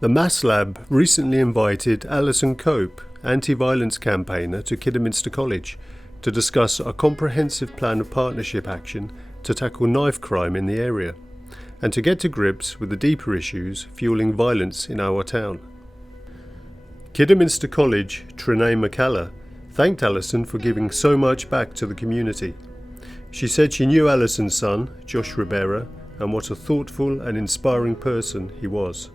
The Mass Lab recently invited Alison Cope, anti-violence campaigner, to Kidderminster College to discuss a comprehensive plan of partnership action to tackle knife crime in the area and to get to grips with the deeper issues fueling violence in our town. Kidderminster College Trinae McCalla thanked Alison for giving so much back to the community. She said she knew Alison's son, Josh Ribera, and what a thoughtful and inspiring person he was.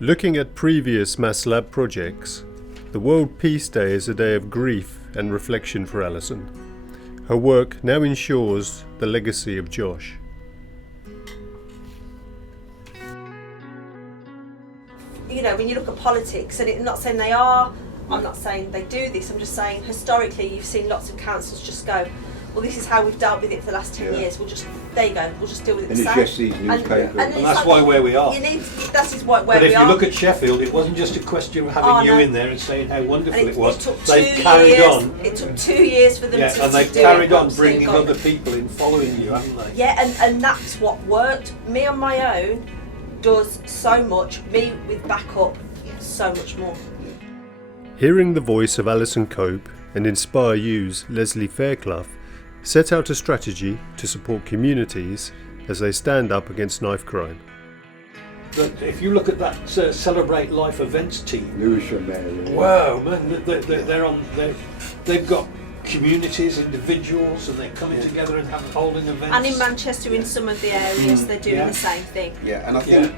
Looking at previous Mass Lab projects, the World Peace Day is a day of grief and reflection for Alison. Her work now ensures the legacy of Josh. You know, when you look at politics, and I'm not saying they are, I'm not saying they do this, I'm just saying historically you've seen lots of councils just go, well, this is how we've dealt with it for the last 10 years, we'll just, there you go, we'll just deal with it the same. And it's just these newspapers. And that's why where we are. That is where we are. But if you look at Sheffield, it wasn't just a question of having you in there and saying how wonderful it was. They've carried on. It took 2 years for them to do it. And they've carried on bringing other people in, following you, haven't they? Yeah, and that's what worked. Me on my own does so much. Me with backup, so much more. Hearing the voice of Alison Cope and Inspire U's Leslie Fairclough set out a strategy to support communities as they stand up against knife crime. But if you look at that Celebrate Life events team, Lewisham area. Wow, man, they've got communities, individuals, and they're coming together and holding events. And in Manchester, in some of the areas, they're doing the same thing. Yeah, and I think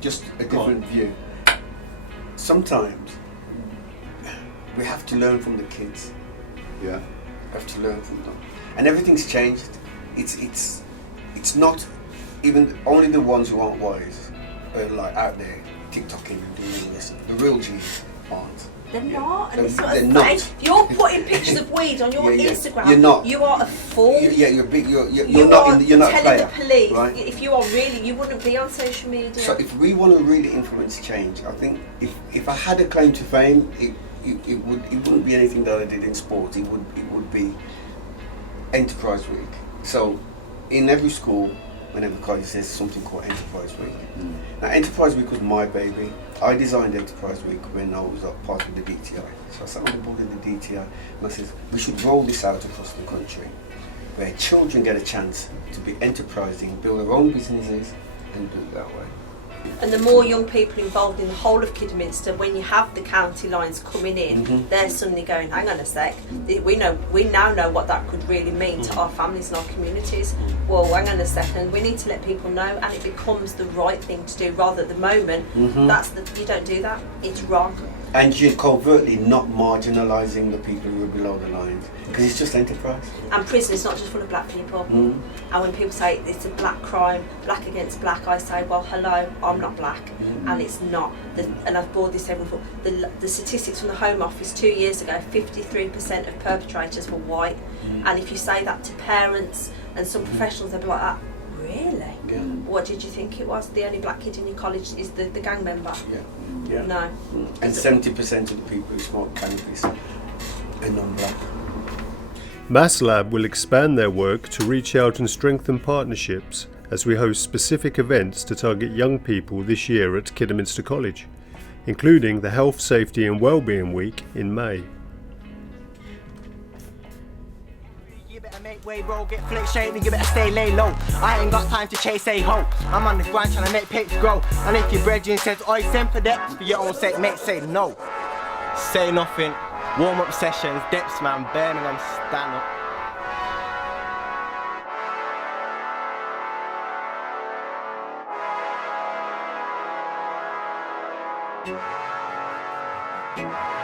just a different view. Sometimes we have to learn from the kids. Yeah. We have to learn from them, and everything's changed. It's not even only the ones who aren't wise are like out there TikToking and doing this. The real G's aren't. They're not, and they're not. If you're putting pictures of weed on your Instagram, you're not. You are a fool. You're big. You're not a player, the police. Right? If you are really, you wouldn't be on social media. So if we want to really influence change, I think if I had a claim to fame, it wouldn't be anything that I did in sport. It would be Enterprise Week. So in every school, whenever college, there's something called Enterprise Week. Now Enterprise Week was my baby. I designed Enterprise Week when I was part of the DTI. So I sat on the board of the DTI and I said, we should roll this out across the country where children get a chance to be enterprising, build their own businesses and do it that way. And the more young people involved in the whole of Kidderminster, when you have the county lines coming in, they're suddenly going, hang on a sec, we now know what that could really mean to our families and our communities. Well, hang on a second, we need to let people know, and it becomes the right thing to do, rather at the moment, you don't do that, it's wrong. And you're covertly not marginalising the people who are below the lines, because it's just enterprise. And prison is not just full of black people. And when people say it's a black crime, black against black, I say, well, hello, I'm not black, and it's not. And I've brought this over before. The statistics from the Home Office 2 years ago, 53% of perpetrators were white. And if you say that to parents and some professionals, they'll be like that. Really? Yeah. What did you think it was? The only black kid in your college is the gang member? Yeah. No. And 70% of the people who smoke cannabis are non-black. Mass Lab will expand their work to reach out and strengthen partnerships as we host specific events to target young people this year at Kidderminster College, including the Health, Safety and Wellbeing Week in May. Make way, bro, get flick straight, and you better stay lay low. I ain't got time to chase a hoe. I'm on the grind trying to make pigs grow. And if your brethren says, oi, send for that, for your own sake, mate, say no. Say nothing. Warm up sessions, depths, man, Birmingham, stand up. Yeah.